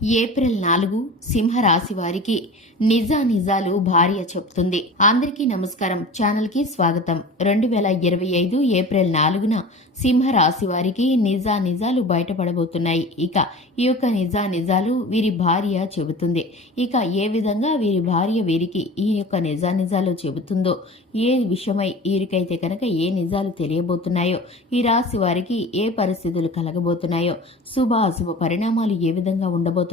April నాలుగు సింహరాశి వారికి నిజా నిజాలు భార్య చెప్తుంది అందరికీ నమస్కారం. ఛానల్కి స్వాగతం. రెండు వేల ఇరవై ఐదు ఏప్రిల్ నాలుగున సింహరాశి వారికి నిజా నిజాలు బయటపడబోతున్నాయి. ఇక ఈ యొక్క నిజా నిజాలు వీరి భార్య చెబుతుంది. ఇక ఏ విధంగా వీరి భార్య వీరికి ఈ యొక్క నిజా నిజాలు చెబుతుందో ఏ విషయమై వీరికైతే కనుక ఏ నిజాలు తెలియబోతున్నాయో ఈ రాశి వారికి ఏ పరిస్థితులు కలగబోతున్నాయో శుభ అశుభ పరిణామాలు ఏ విధంగా ఉండబో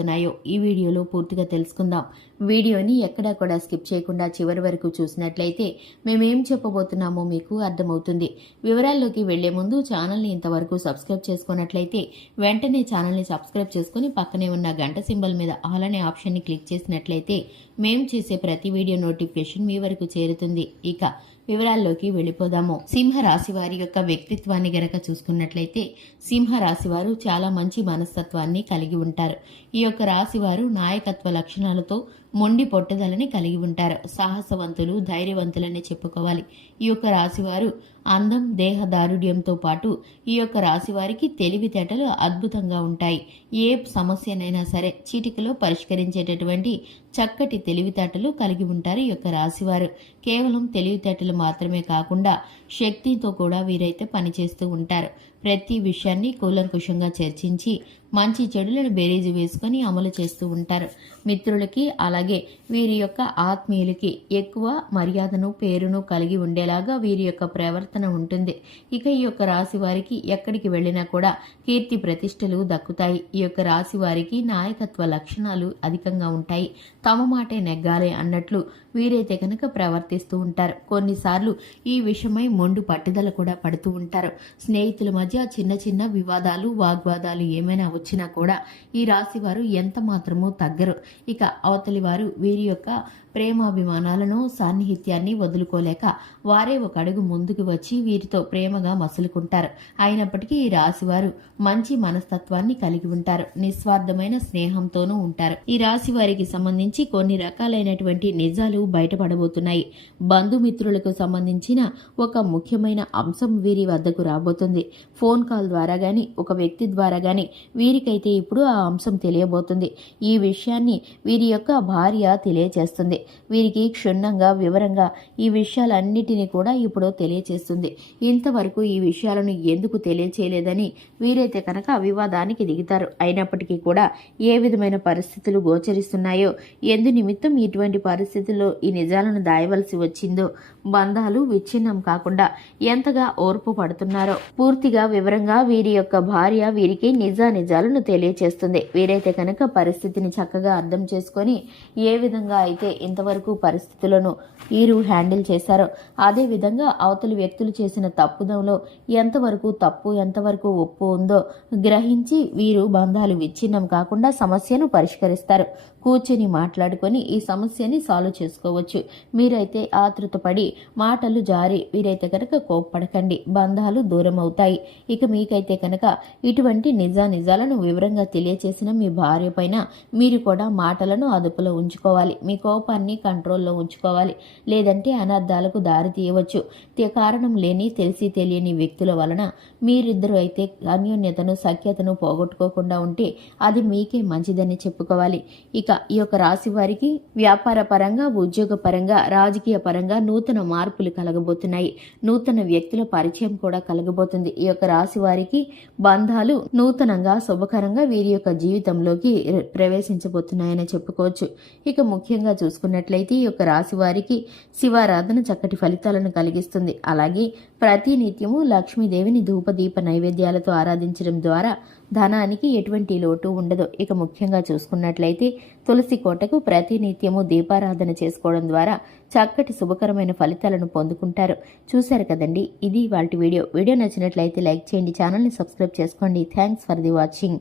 ఈ వీడియోలో పూర్తిగా తెలుసుకుందాం. వీడియోని ఎక్కడా కూడా స్కిప్ చేయకుండా చివరి వరకు చూసినట్లయితే మేమేం చెప్పబోతున్నామో మీకు అర్థమవుతుంది. వివరాల్లోకి వెళ్ళే ముందు ఛానల్ని ఇంతవరకు సబ్స్క్రైబ్ చేసుకున్నట్లయితే వెంటనే ఛానల్ని సబ్స్క్రైబ్ చేసుకుని పక్కనే ఉన్న గంట సింబల్ మీద ఆల్ అనే ఆప్షన్ని క్లిక్ చేసినట్లయితే మేం చేసే ప్రతి వీడియో నోటిఫికేషన్ మీ వరకు చేరుతుంది. ఇక వివరాల్లోకి వెళ్ళిపోదాము. సింహ రాశి వారి యొక్క వ్యక్తిత్వాన్ని గనక చూసుకున్నట్లయితే సింహ రాశి వారు చాలా మంచి మనస్తత్వాన్ని కలిగి ఉంటారు. ఈ యొక్క రాశి వారు నాయకత్వ లక్షణాలతో మొండి పట్టుదలని కలిగి ఉంటారు. సాహసవంతులు ధైర్యవంతులని చెప్పుకోవాలి. ఈ యొక్క రాశివారు అందం దేహదారుఢ్యంతో పాటు ఈ యొక్క రాశివారికి తెలివితేటలు అద్భుతంగా ఉంటాయి. ఏ సమస్యనైనా సరే చీటికలో పరిష్కరించేటటువంటి చక్కటి తెలివితేటలు కలిగి ఉంటారు ఈ యొక్క రాశివారు కేవలం తెలివితేటలు మాత్రమే కాకుండా శక్తితో కూడా వీరైతే పనిచేస్తూ ఉంటారు. ప్రతి విషయాన్ని కూలంకుషంగా చర్చించి మంచి చెడులను బేరీజు వేసుకొని అమలు చేస్తూ ఉంటారు. మిత్రులకి అలాగే వీరి యొక్క ఆత్మీయులకి ఎక్కువ మర్యాదను పేరును కలిగి ఉండేలాగా వీరి యొక్క ప్రవర్తన ఉంటుంది. ఇక ఈ యొక్క రాశి వారికి ఎక్కడికి వెళ్ళినా కూడా కీర్తి ప్రతిష్టలు దక్కుతాయి. ఈ యొక్క రాశి వారికి నాయకత్వ లక్షణాలు అధికంగా ఉంటాయి. తమ మాటే నెగ్గాలి అన్నట్లు వీరైతే కనుక ప్రవర్తిస్తూ ఉంటారు. కొన్నిసార్లు ఈ విషయమై మొండు పట్టుదల కూడా పడుతూ ఉంటారు. స్నేహితుల మధ్య చిన్న చిన్న వివాదాలు వాగ్వాదాలు ఏమైనా వచ్చినా కూడా ఈ రాశి వారు ఎంత మాత్రమూ తగ్గరు. ఇక అవతలి వారు వీరి యొక్క ప్రేమాభిమానాలను సాన్నిహిత్యాన్ని వదులుకోలేక వారే ఒక అడుగు ముందుకు వచ్చి వీరితో ప్రేమగా మసులుకుంటారు. అయినప్పటికీ ఈ రాశివారు మంచి మనస్తత్వాన్ని కలిగి ఉంటారు. నిస్వార్థమైన స్నేహంతోనూ ఉంటారు. ఈ రాశి వారికి సంబంధించి కొన్ని రకాలైనటువంటి నిజాలు బయటపడబోతున్నాయి. బంధుమిత్రులకు సంబంధించిన ఒక ముఖ్యమైన అంశం వీరి వద్దకు రాబోతుంది. ఫోన్ కాల్ ద్వారా కానీ ఒక వ్యక్తి ద్వారా కానీ వీరికైతే ఇప్పుడు ఆ అంశం తెలియబోతుంది. ఈ విషయాన్ని వీరి యొక్క భార్య తెలియచేస్తుంది వీరికి క్షుణ్ణంగా వివరంగా ఈ విషయాలన్నిటినీ కూడా ఇప్పుడు తెలియచేస్తుంది. ఇంతవరకు ఈ విషయాలను ఎందుకు తెలియచేయలేదని వీరైతే కనుక వివాదానికి దిగుతారు. అయినప్పటికీ కూడా ఏ విధమైన పరిస్థితులు గోచరిస్తున్నాయో ఎందు నిమిత్తం ఇటువంటి పరిస్థితుల్లో ఈ నిజాలను దాయవలసి వచ్చిందో బంధాలు విచ్ఛిన్నం కాకుండా ఎంతగా ఓర్పు పడుతున్నారో పూర్తిగా వివరంగా వీరి యొక్క భార్య వీరికి నిజా నిజాలను తెలియచేస్తుంది. వీరైతే కనుక పరిస్థితిని చక్కగా అర్థం చేసుకొని ఏ విధంగా అయితే ఇంతవరకు పరిస్థితులను వీరు హ్యాండిల్ చేశారో అదే విధంగా అవతలి వ్యక్తులు చేసిన తప్పుదంలో ఎంతవరకు తప్పు ఎంతవరకు ఒప్పు ఉందో గ్రహించి వీరు బంధాలు విచ్ఛిన్నం కాకుండా సమస్యను పరిష్కరిస్తారు. కూర్చొని మాట్లాడుకొని ఈ సమస్యని సాల్వ్ చేసుకోవచ్చు. మీరైతే ఆతృతపడి మాటలు జారి వీరైతే కనుక కోప్పడకండి. బంధాలు దూరం అవుతాయి ఇక మీకైతే కనుక ఇటువంటి నిజా నిజాలను వివరంగా తెలియచేసిన మీ భార్య పైన మీరు కూడా మాటలను అదుపులో ఉంచుకోవాలి. మీ కోపాన్ని కంట్రోల్లో ఉంచుకోవాలి. లేదంటే అనర్థాలకు దారి తీయవచ్చు. కారణం లేని తెలిసి తెలియని వ్యక్తుల వలన మీరిద్దరూ అయితే అన్యోన్యతను సఖ్యతను పోగొట్టుకోకుండా ఉంటే అది మీకే మంచిదని చెప్పుకోవాలి. ఇక ఈ యొక్క రాశి వారికి వ్యాపార పరంగా ఉద్యోగపరంగా రాజకీయ పరంగా నూతన మార్పులు కలగబోతున్నాయి. నూతన వ్యక్తుల పరిచయం కూడా కలగబోతుంది. ఈ యొక్క రాశి వారికి బంధాలు నూతనంగా శుభకరంగా వీరి యొక్క జీవితంలోకి ప్రవేశించబోతున్నాయని చెప్పుకోవచ్చు. ఇక ముఖ్యంగా చూసుకున్నట్లయితే ఈ యొక్క రాశి వారికి శివారాధన చక్కటి ఫలితాలను కలిగిస్తుంది. అలాగే ప్రతి నిత్యము లక్ష్మీదేవిని ధూపదీప నైవేద్యాలతో ఆరాధించడం ద్వారా ధనానికి ఎటువంటి లోటు ఉండదు. ఇక ముఖ్యంగా చూసుకున్నట్లయితే తులసి కోటకు ప్రతినిత్యము దీపారాధన చేసుకోవడం ద్వారా చక్కటి శుభకరమైన ఫలితాలను పొందుకుంటారు. చూశారు కదండి? ఇది వాళ్ళ వీడియో. వీడియో నచ్చినట్లయితే లైక్ చేయండి ఛానల్ని సబ్స్క్రైబ్ చేసుకోండి. Thanks for the watching.